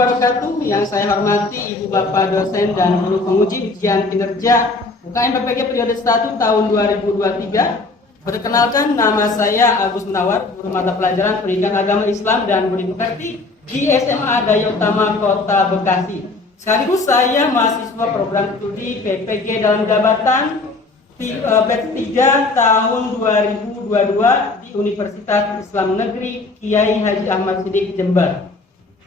wabarakatuh. Yang saya hormati Ibu Bapak dosen dan guru penguji ujian kinerja UKM PPG periode 1 tahun 2023. Perkenalkan, nama saya Agus Munawar, guru mata pelajaran Pendidikan Agama Islam dan Budi Pekerti di SMA Daya Utama Kota Bekasi. Sekaligus saya mahasiswa program studi PPG dalam jabatan batch 3 tahun 2022 di Universitas Islam Negeri Kiai Haji Ahmad Siddiq Jember.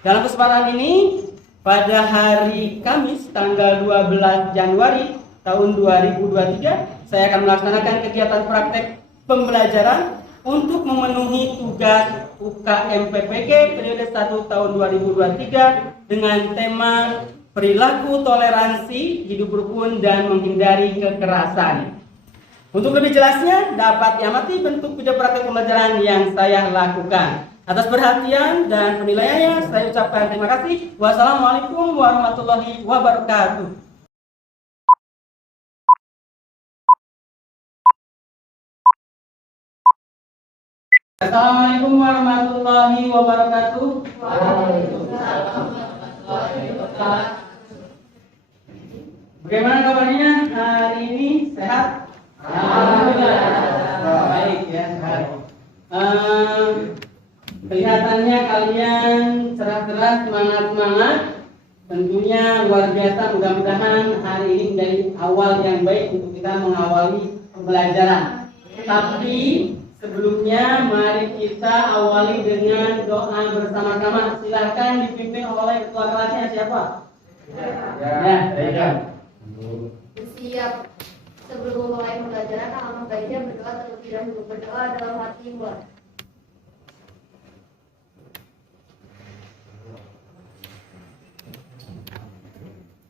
Dalam kesempatan ini, pada hari Kamis tanggal 12 Januari tahun 2023, saya akan melaksanakan kegiatan praktek pembelajaran untuk memenuhi tugas UKM PPG periode 1 tahun 2023 dengan tema perilaku toleransi, hidup rukun dan menghindari kekerasan. Untuk lebih jelasnya, dapat diamati bentuk video praktek pembelajaran yang saya lakukan. Atas perhatian dan penilaiannya, saya ucapkan terima kasih. Wassalamualaikum warahmatullahi wabarakatuh. Assalamualaikum warahmatullahi wabarakatuh. Waalaikumsalam warahmatullahi wabarakatuh. Bagaimana kabarnya hari ini? Sehat? Alhamdulillah. Baik ya. Kelihatannya kalian cerah-cerah, semangat-semangat. Tentunya luar biasa. Mudah-mudahan hari ini menjadi awal yang baik untuk kita mengawali pembelajaran. Tapi sebelumnya mari kita awali dengan doa bersama-sama. Silakan dipimpin oleh ketua kelasnya siapa? Ya. Siap. Sebelum memulai pembelajaran, alangkah baiknya berdoa terlebih dahulu. Berdoa dalam hati buat.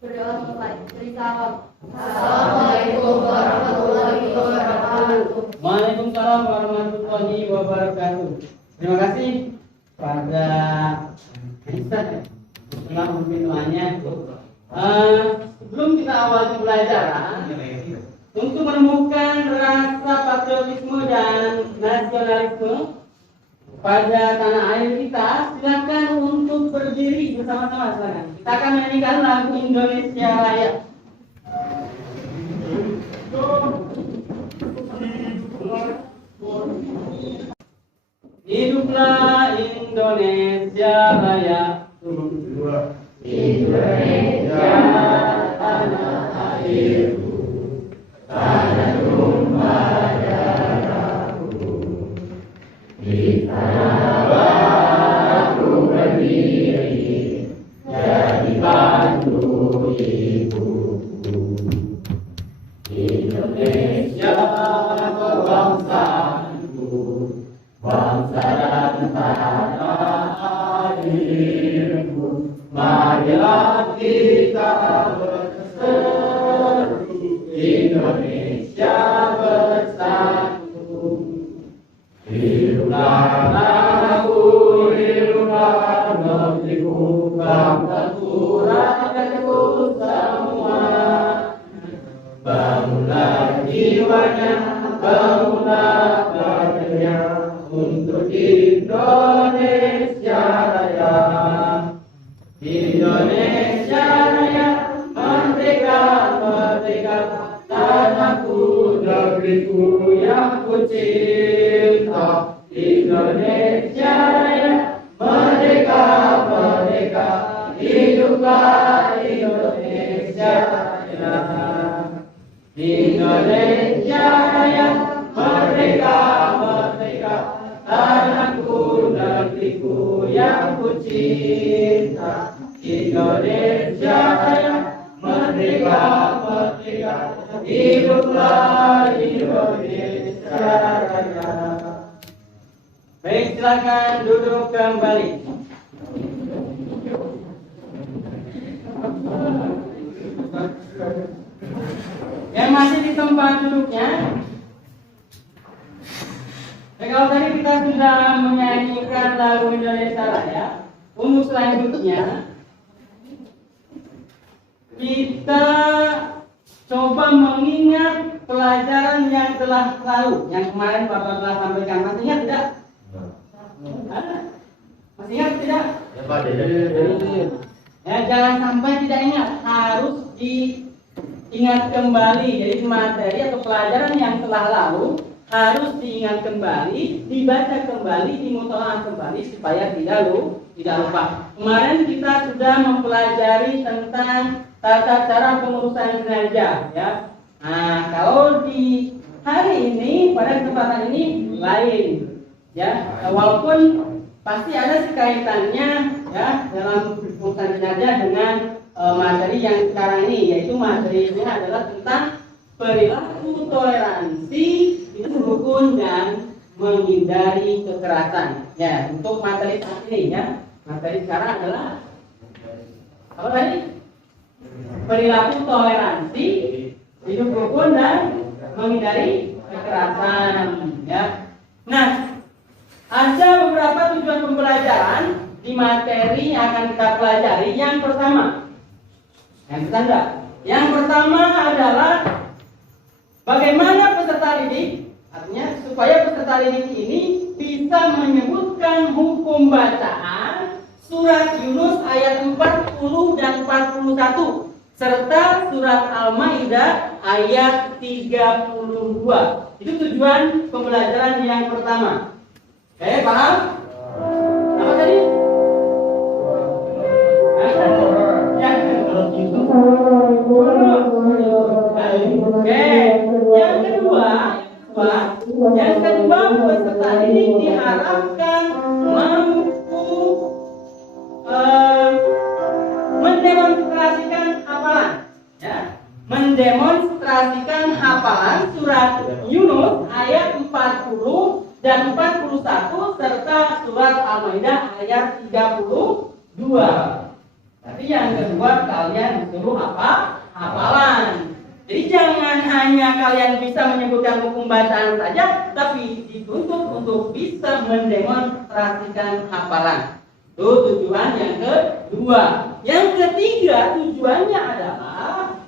Berdoa mulai. Beri salam. Assalamualaikum warahmatullahi wabarakatuh. Waalaikumsalam warahmatullahi wabarakatuh. Terima kasih pada Ustaz telah memimpin doanya. Sebelum kita awal pembelajaran, untuk menemukan rasa patriotisme dan nasionalisme pada tanah air kita, silakan untuk berdiri bersama-sama. Silakan. Kita akan menyanyikan lagu Indonesia Raya. Hiduplah Indonesia Raya. Indonesia tanah airku, tanah tumpah darahku. Di tanah aku berdiri, jadi bantu ibuku. Indonesia kebangsaanku, bangsa dan tanah airku. Marilah kita berseru, Indonesia bersatu. Hiduplah tanahku, hiduplah negeriku, bangsaku, rakyatku semua. Bangunlah jiwanya, bangunlah kadernya untuk Indonesia Raya. Indonesia Raya, merdeka, merdeka, tanahku, negeriku yang ku cinta. Indonesia Raya, merdeka, merdeka, hiduplah Indonesia Raya. Indonesia Raya, merdeka, merdeka, tanahku, negeriku yang ku cinta. Indonesia Raya, merdeka, merdeka, hiduplah Indonesia Raya. Baik, silakan duduk kembali. Yang masih di tempat duduknya. Kalau tadi kita sudah menyanyikan lagu Indonesia Raya, untuk selanjutnya kita coba mengingat pelajaran yang telah lalu, yang kemarin Bapak telah sampaikan. Masih ingat tidak? Masih ingat tidak? Ya Pak, jadi Ya, jangan sampai tidak ingat, harus diingat kembali. Jadi materi atau pelajaran yang telah lalu harus diingat kembali, dibaca kembali, dimutolaah kembali supaya tidak lupa. Kemarin kita sudah mempelajari tentang tata cara pengurusan jenazah, ya. Nah, kalau di hari ini pada kesempatan ini lain, ya. Walaupun pasti ada kaitannya, ya, dalam pengurusan jenazah dengan materi yang sekarang ini, yaitu materinya adalah tentang perilaku toleransi, rukun dan menghindari kekerasan. Ya, untuk materi saat ini, ya, materi sekarang adalah apa tadi? Perilaku toleransi, hidup rukun dan menghindari kekerasan. Ya. Nah, ada beberapa tujuan pembelajaran di materi yang akan kita pelajari. Yang pertama adalah bagaimana peserta didik, artinya supaya peserta didik ini bisa menyebutkan hukum bacaan surat Yunus ayat 40 dan 41 serta surat Al-Maidah ayat 32. Itu tujuan pembelajaran yang pertama. Paham? Apa tadi? Yang kedua, peserta didik diharapkan mampu mendemonstrasikan hafalan, ya, mendemonstrasikan hafalan surat Yunus ayat 40 dan 41 serta surat Al-Maidah ayat 32. Tapi yang kedua kalian disuruh apa? Hafalan. Jadi jangan hanya kalian bisa menyebutkan hukum bacaan saja, tapi dituntut untuk bisa mendemonstrasikan hafalan. Itu tujuan yang kedua. Yang ketiga tujuannya adalah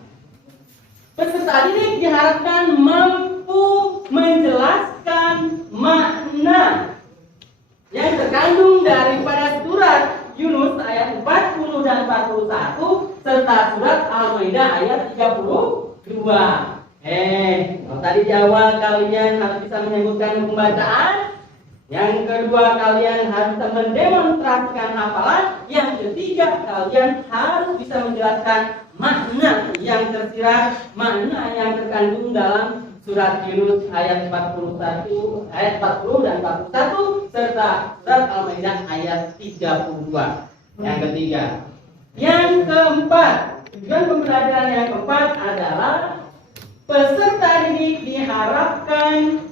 peserta didik diharapkan mampu menjelaskan makna yang terkandung daripada surat Yunus ayat 40 dan 41 serta surat Al-Maidah ayat 32. Kalau tadi di awal kalian harus bisa menyebutkan hukum bacaan, yang kedua kalian harus bisa mendemonstrasikan hafalan, yang ketiga kalian harus bisa menjelaskan makna yang tersirat, makna yang terkandung dalam surat Yunus ayat 40 dan 41 serta surat Al-Maidah ayat 32. Yang ketiga. Yang keempat, tujuan pembelajaran yang keempat adalah peserta didik diharapkan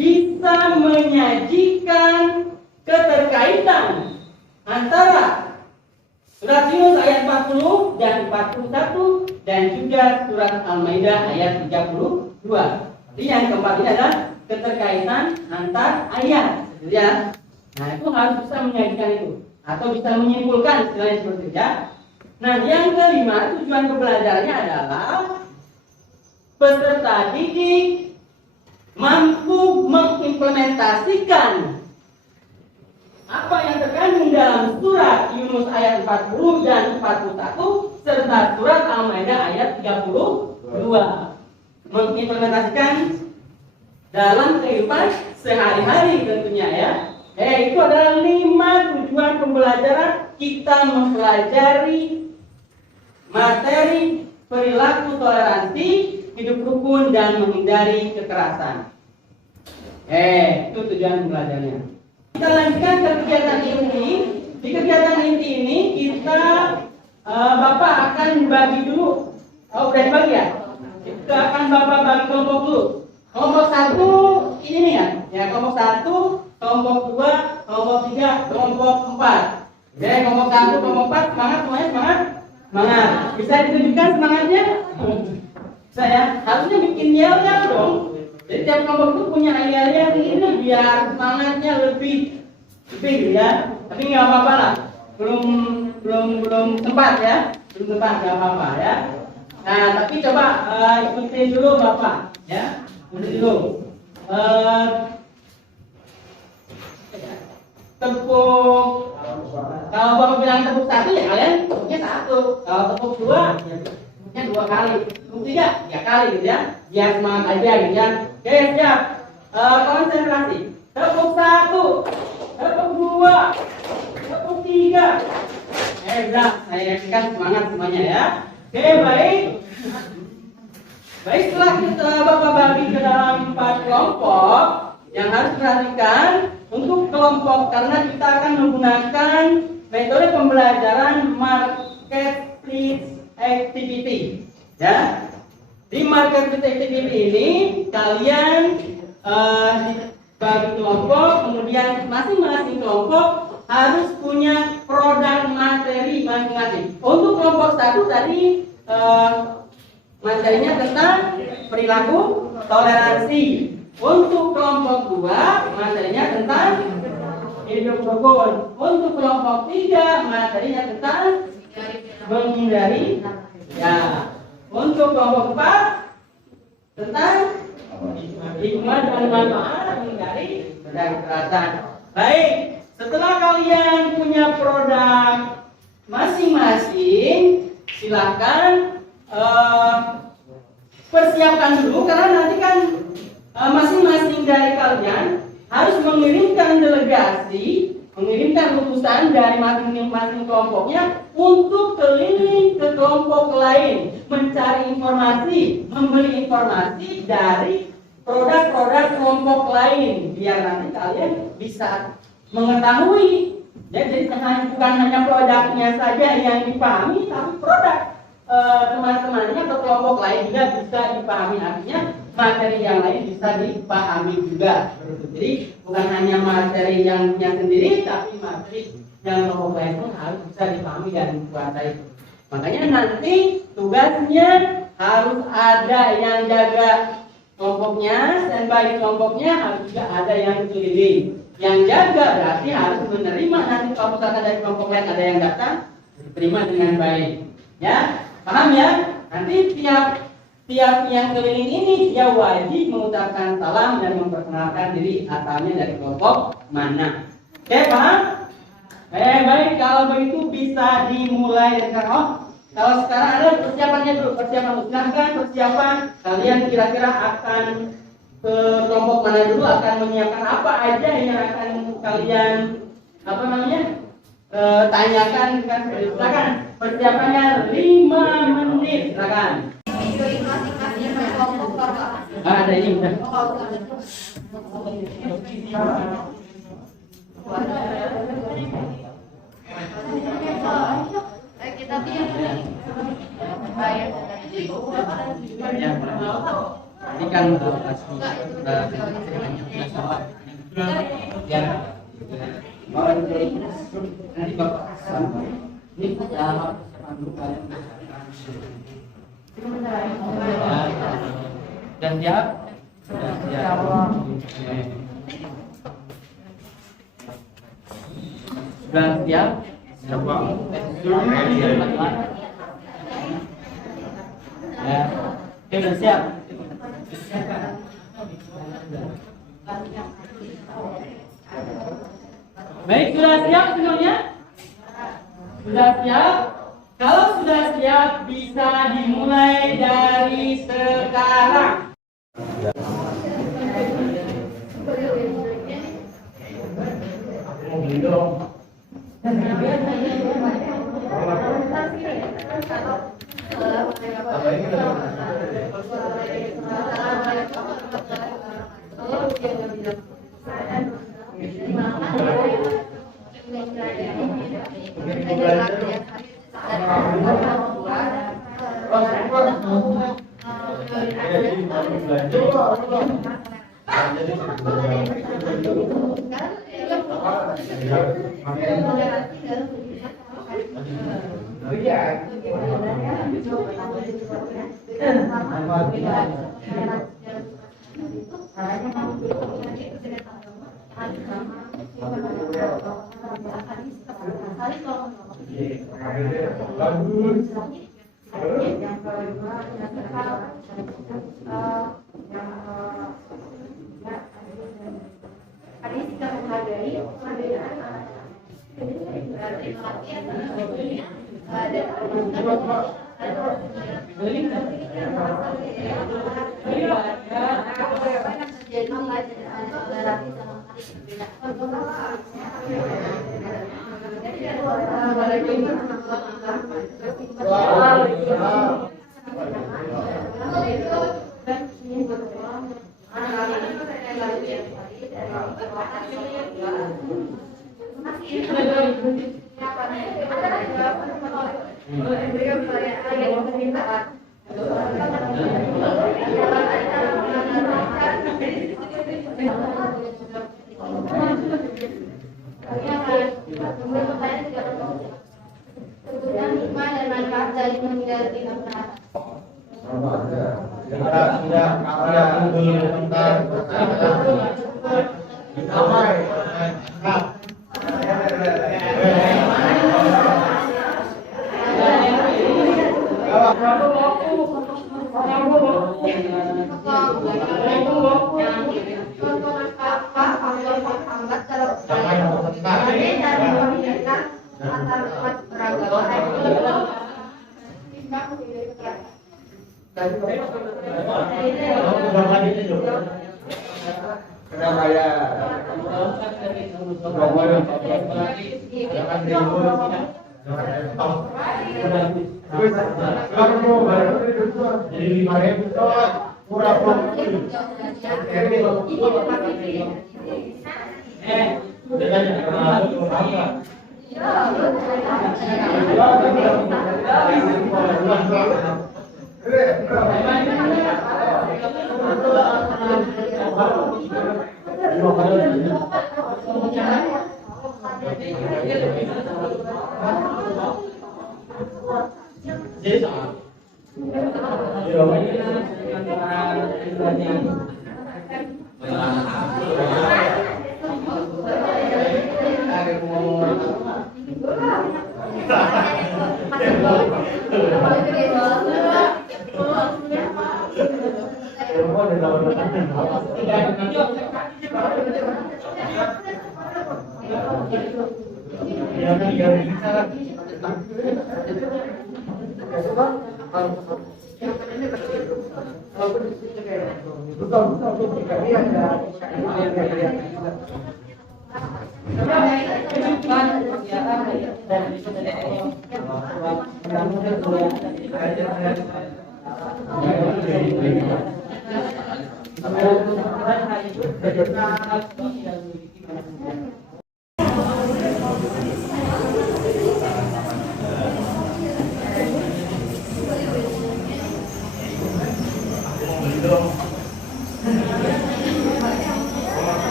bisa menyajikan keterkaitan antara surat Yunus ayat 40 dan 41 dan juga surat Al-Maidah ayat 32. Jadi yang keempat ini adalah keterkaitan antar ayat, ya. Nah, itu harus bisa menyajikan itu atau bisa menyimpulkan istilahnya seperti itu, ya. Nah, yang kelima tujuan pembelajarannya adalah peserta didik mampu mengimplementasikan apa yang terkandung dalam surat Yunus ayat 40 dan 41 serta surat Al-Maidah ayat 32. Mengimplementasikan dalam kehidupan sehari-hari tentunya, ya. Itu adalah 5 tujuan pembelajaran kita mempelajari materi perilaku toleransi, hidup rukun dan menghindari kekerasan. Itu tujuan pembelajarannya. Kita lanjutkan ke kegiatan inti. Di kegiatan inti ini kita Bapak akan bagi dulu. Udah dibagi ya? Kita akan Bapak bagi kelompok dulu. Kelompok 1 ini nih, ya. Kelompok 1, kelompok 2, kelompok 3, kelompok 4. Kelompok 1, kelompok 4, semangat semuanya, semangat. Semangat. Bisa ditunjukkan semangatnya? Saya harusnya bikin yel-yel dong. Jadi tiap kelompok itu punya yel-yel ini biar semangatnya lebih ya. Tapi nggak apa-apa lah. Belum sempat, ya. Belum sempat, nggak apa-apa, ya. Nah, tapi coba ikutin dulu Bapak, ya. Ikutin dulu. tepuk, kalau Bapak bilang tepuk satu ya kalian tepuknya satu. Kalau tepuk dua ya tepuknya dua kali. Tepuk tiga kali gitu ya. Biar semangat aja gitu ya. Oke siap. Konsentrasi. Tepuk satu, tepuk dua, tepuk tiga. Udah, saya yakinkan semangat semuanya ya. Oke baik. Baik, setelah kita Bapak bagi ke dalam 4 kelompok, yang harus perhatikan untuk kelompok karena kita akan menggunakan metode pembelajaran marketplace activity. Ya, di marketplace activity ini kalian dibagi kelompok, kemudian masing-masing kelompok harus punya produk materi masing-masing. Untuk kelompok satu tadi materinya tentang perilaku toleransi. Untuk kelompok 2 materinya tentang hidup rukun. Untuk kelompok 3 materinya tentang menghindari. Ya. Untuk kelompok 4 tentang hikmah dan manfaat menghindari dan kekerasan. Baik, setelah kalian punya produk masing-masing, silakan persiapkan dulu karena nanti kan masing-masing dari kalian harus mengirimkan delegasi, mengirimkan utusan dari masing-masing kelompoknya untuk keliling ke kelompok lain, mencari informasi, membeli informasi dari produk-produk kelompok lain, biar nanti kalian bisa mengetahui. Ya, jadi bukan hanya produknya saja yang dipahami, tapi produk teman-temannya atau kelompok lain juga bisa dipahami, artinya materi yang lain bisa dipahami juga. Jadi bukan hanya materi yang punya sendiri, tapi materi yang kelompok lain pun harus bisa dipahami dan dikuasai. Makanya nanti tugasnya harus ada yang jaga kelompoknya, standby kelompoknya, harus juga ada yang keliling. Yang jaga berarti harus menerima nanti kalau misalkan dari kelompok lain ada yang datang, diterima dengan baik. Ya. Paham ya? Nanti tiap yang keliling ini dia wajib mengucapkan salam dan memperkenalkan diri asalnya dari kelompok mana. Oke, paham? Baik, kalau begitu bisa dimulai dari sekarang. Kalau sekarang ada persiapannya dulu, silahkan persiapan. Kalian kira-kira akan ke kelompok mana dulu, akan menyiapkan apa aja yang akan kalian tanyakan, kan? Silakan. Persiapannya 5 menit, silakan. Videoin masing-masing kelompok Bapak. Ada ini udah. Kita biar bayar. Ini kan nanti Bapak ini dan siap. Sudah siap? Ya. Oke, sudah siap. Baik, sudah siap semuanya? Sudah siap? Kalau sudah siap, bisa dimulai dari sekarang. Hadis yang menghargai perbedaan Kemudian hikmah dan manfaat dari meninggal di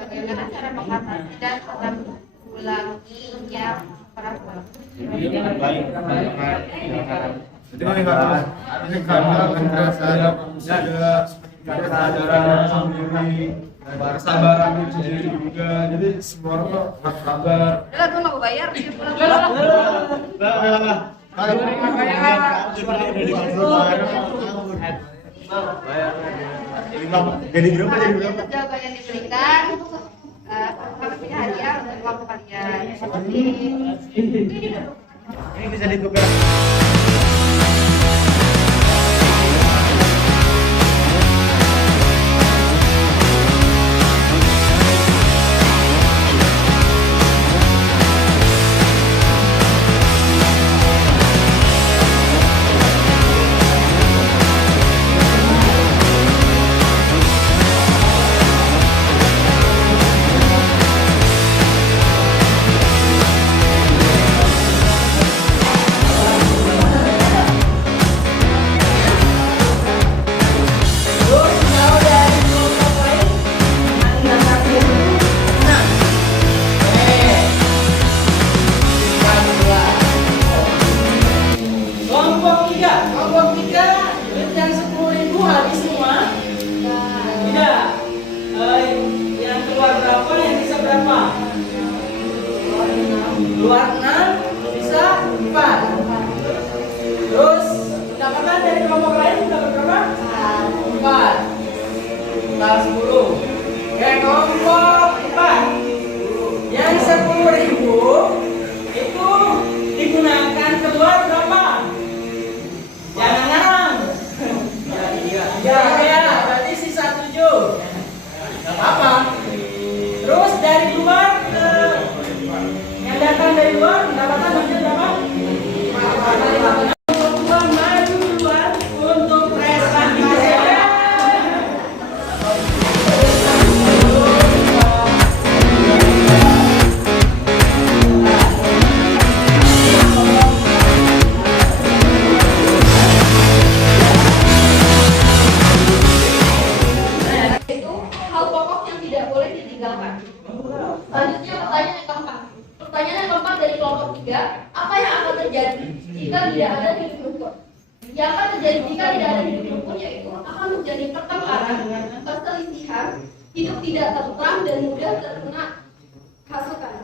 Bagaimana cara mengatasi dan menanggulangi yang pernah baik. Jadi ini karena terhadap kesadaran diri, kesabaran diri juga. Jadi semua orang tuh harus sabar. Udah, gue mau bayar. Jadi berapa? Jawaban yang diberikan, kami punya hadiah untuk kelompok kalian. Seperti Ini bisa ditukar. luar 6, sisa 4. Terus pendapatan dari kelompok lain dapat berapa? 4. Total 10. Oke, kelompok 4 yang 10.000 itu digunakan keluar berapa? Jangan ngarang. Ya, berarti sisa 7. Gak apa-apa. Terus dari luar yang datang dari luar pendapatan harusnya berapa? 4. Maju duluan untuk prestasi. Itu hal pokok yang tidak boleh ditinggalkan. Selanjutnya pertanyaan yang keempat. Pertanyaan yang keempat dari kelompok 3, apa yang akan terjadi jika tidak ada hidup rukun? Yang akan terjadi jika tidak ada hidup rukun yaitu akan menjadi pertengkaran, perselisihan, hidup tidak tentram dan mudah terkena hasutan.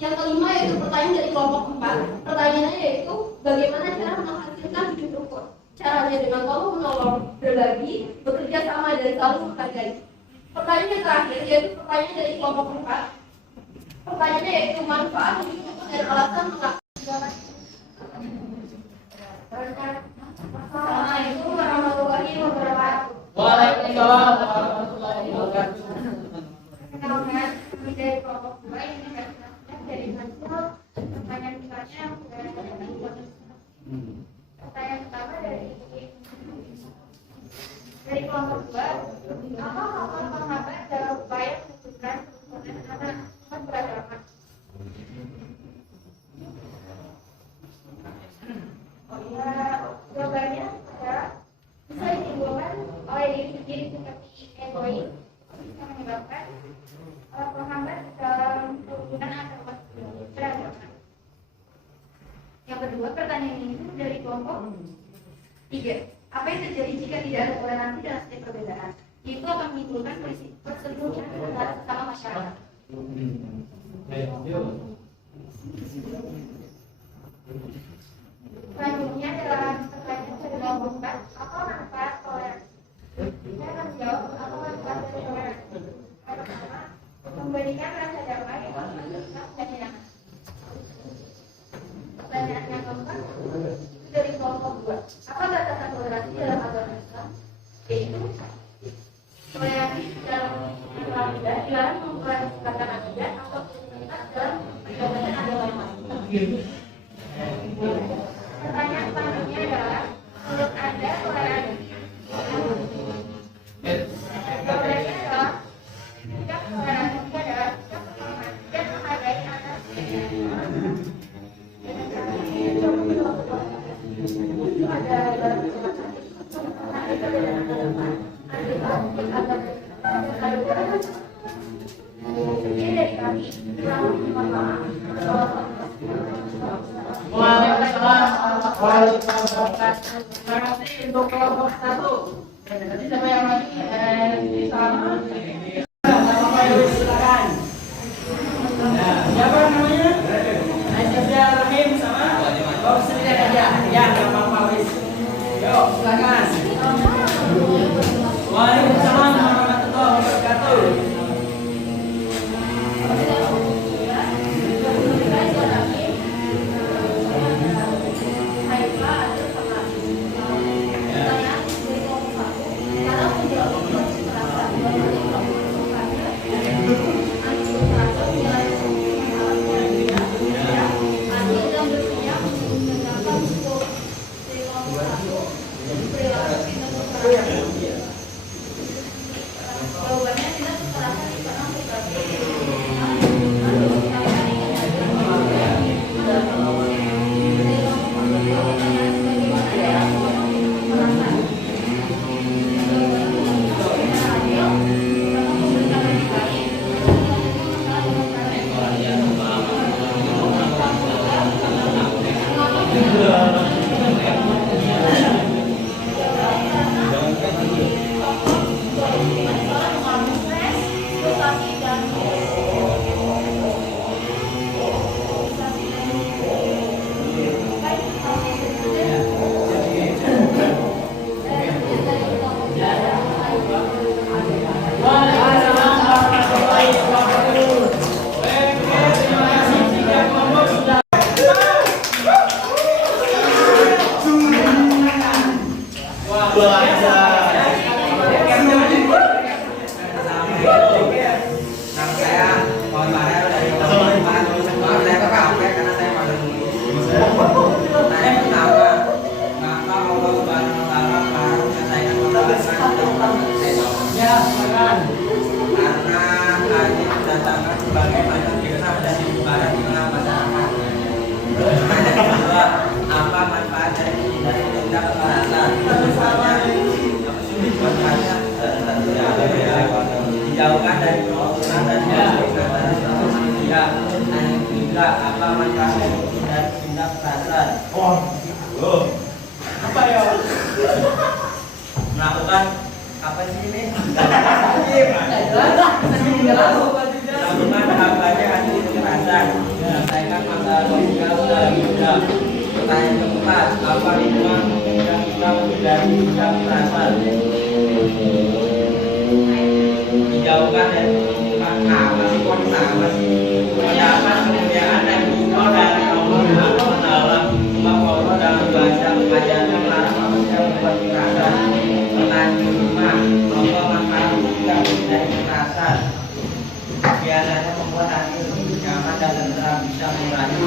Yang kelima yaitu pertanyaan dari kelompok 4. Pertanyaannya yaitu bagaimana cara menghasilkan hidup rukun? Caranya dengan tolong menolong, berbagi, bekerja sama dan saling menghargai. Pertanyaan yang terakhir yaitu pertanyaan dari kelompok 4. Pertanyaannya yaitu manfaat hidup rukun dan alasan mengapa. Assalamualaikum warahmatullahi wabarakatuh. Waalaikumsalam warahmatullahi wabarakatuh. Perkenalkan, kami dari kelompok 2 ini dari hasil pertanyaan kitanya yang sudah ada di pertanyaan pertama dari kelompok 2, apa faktor penghambat dalam upaya mewujudkan kerukunan anak beragama? Jawabannya adalah bisa ditimbulkan oleh diri sendiri seperti egois, bisa menyebabkan penghambat dalam kerukunan agama beragama. Yang kedua, pertanyaan ini dari kelompok 3. Apa yang terjadi jika tidak ada toleransi dan setiap perbedaan? Itu akan menimbulkan perselingkuhan antara sesama masyarakat. Selanjutnya adalah pertanyaan dari kelompok 4. Apa manfaat toleransi? Saya akan jawab apa manfaat dari toleransi. Pertama, memberikan rasa damai dan nyaman. Pertanyaan yang keempat dari kelompok 2. Apa batasan toleransi dalam agama Islam? Yaitu toleransi dalam akidah dilarang mempraktikkan akidah atau komunitas dalam peribadatan agama. Pertanyaan selanjutnya adalah menurut Anda toleransi? Jawabannya adalah sikap toleransi adalah sikap menghormati dan menghargai anak. Itu ada sekian dari kami. Kurang lebih mohon maaf. Waalaikumsalam warahmatullahi wabarakatuh. Terima kasih untuk kelompok 1. Nanti siapa yang lagi di sana? Nama Yowis, silakan. Siapa namanya? Najabia Rahim sama? Oh, sedikit aja. Ya, nggak apa-apa wis. Yuk, silakan. Waalaikumsalam warahmatullahi wabarakatuh. Nama saya Mohon Farel dari Kementerian Maaf saya terkaget karena saya pada dulu. Saya pertama, maka Allah Subhanahu Wa Taala menyelesaikan masalah karena hanya mendatangkan sebagai macam biasa dan ibarat di tengah masyarakat. Pertanyaan kedua, apa manfaat dari tindak kekerasan? Misalnya, manfaatnya dijauhkan dari kerumunan dan antara sesama manusia. Dan yang ketiga, apa manfaat dari tindak kekerasan? Apa ya? Melakukan apa sih ini? Melakukan kampanye anti kekerasan, menyelesaikan masalah sosial dalam hidup. Pertanyaan keempat, apa hikmah yang kita dari tindak kekerasan? Dijauhkan dari kerumunan. Masih kok sama sih? Mendapat kemuliaan dan hikmah dari Allah Subhanahu Wa Taala. Sebab Allah dalam bahasa ayatnya melarang manusia membuat kekerasan. Pertanyaan kelima, apa manfaat kita dari kekerasan? Biasanya membuat hati lebih nyaman dan tentram, bisa mengurangi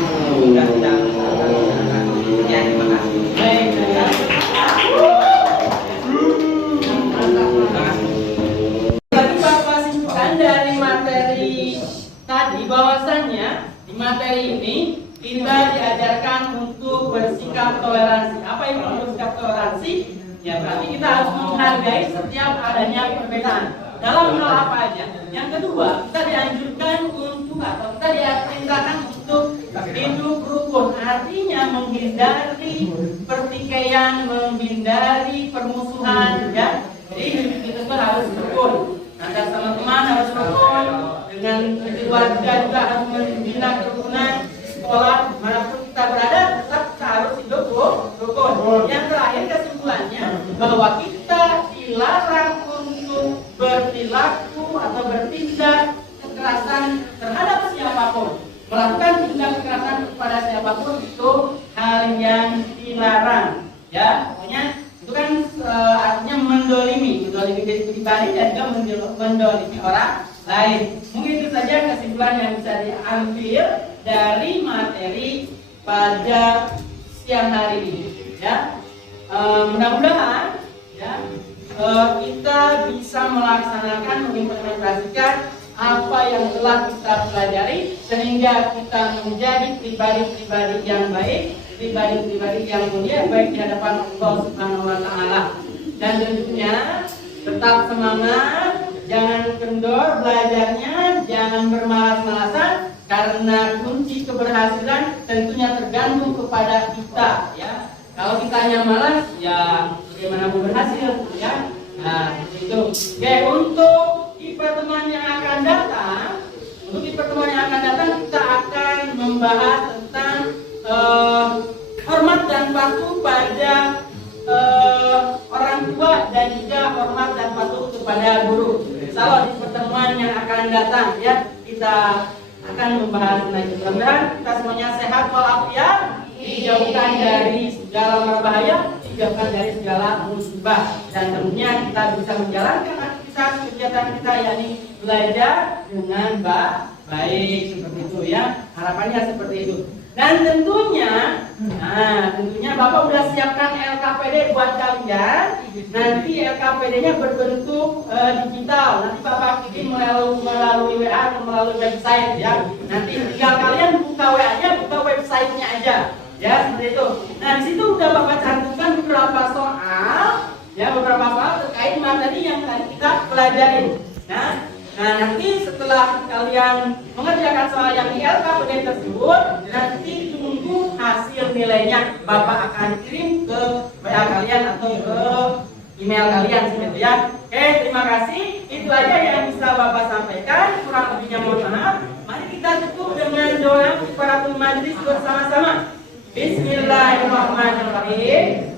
dan tidak menyebabkan masyarakat. Ya, terima kasih. Tadi Bapak simpulkan dari materi tadi bahwasannya di materi ini kita diajarkan untuk bersikap toleransi. Apa itu bersikap toleransi? Ya berarti kita harus menghargai setiap adanya perbedaan. Dalam hal apa aja? Yang kedua, kita dianjurkan untuk atau kita diperintahkan untuk hidup rukun. Artinya menghindari pertikaian, menghindari permusuhan, ya. Jadi hidup kita itu harus rukun. Antara teman-teman harus rukun, dengan keluarga juga harus membina kerukunan. Sekolah manapun kita berada, tetap kita harus hidup rukun. Yang terakhir kesimpulannya bahwa kita dilarang untuk berperilaku atau bertindak kekerasan terhadap siapapun. Melakukan tindak kekerasan kepada siapapun itu hal yang dilarang. Ya, pokoknya itu kan artinya mendolimi diri pribadi dan juga mendolimi orang lain. Mungkin itu saja kesimpulan yang bisa diambil dari materi pada siang hari ini. Ya, mudah-mudahan ya kita bisa melaksanakan, mengimplementasikan apa yang telah kita pelajari sehingga kita menjadi pribadi-pribadi yang baik, pribadi-pribadi yang mulia baik di hadapan Allah Subhanahu Wa Taala. Dan tentunya tetap semangat, jangan kendor belajarnya, jangan bermalas-malasan karena kunci keberhasilan tentunya tergantung kepada kita, ya. Kalau kitanya malas, ya bagaimana mau berhasil, ya. Nah, itu. Oke, untuk di pertemuan yang akan datang, kita akan membahas tentang hormat dan patuh pada orang tua dan juga hormat dan patuh kepada guru. Kalau di pertemuan yang akan datang, ya, kita akan membahas lagi. Mudah-mudahan kita semuanya sehat walafiat, dijauhkan dari segala berbahaya, dijauhkan dari segala musibah, dan tentunya kita bisa menjalankan aktivitas kegiatan kita, yakni belajar dengan baik seperti itu, ya. Harapannya seperti itu. Dan tentunya Bapak udah siapkan LKPD buat kalian. Nanti LKPD-nya berbentuk digital. Nanti Bapak kirim melalui WA atau melalui website, ya. Nanti tinggal kalian buka WA-nya, buka website-nya aja, ya, seperti itu. Nah, di situ udah Bapak cantumkan beberapa soal, ya, beberapa soal terkait materi yang tadi kita pelajarin. Nah, nanti setelah kalian mengerjakan soal yang di LKPD tersebut, nanti tunggu hasil nilainya. Bapak akan kirim ke WA kalian atau ke email kalian, gitu, ya. Oke, terima kasih. Itu aja yang bisa Bapak sampaikan. Kurang lebihnya mohon maaf. Mari kita tutup dengan doa kifaratul majlis bersama-sama. Bismillahirrahmanirrahim.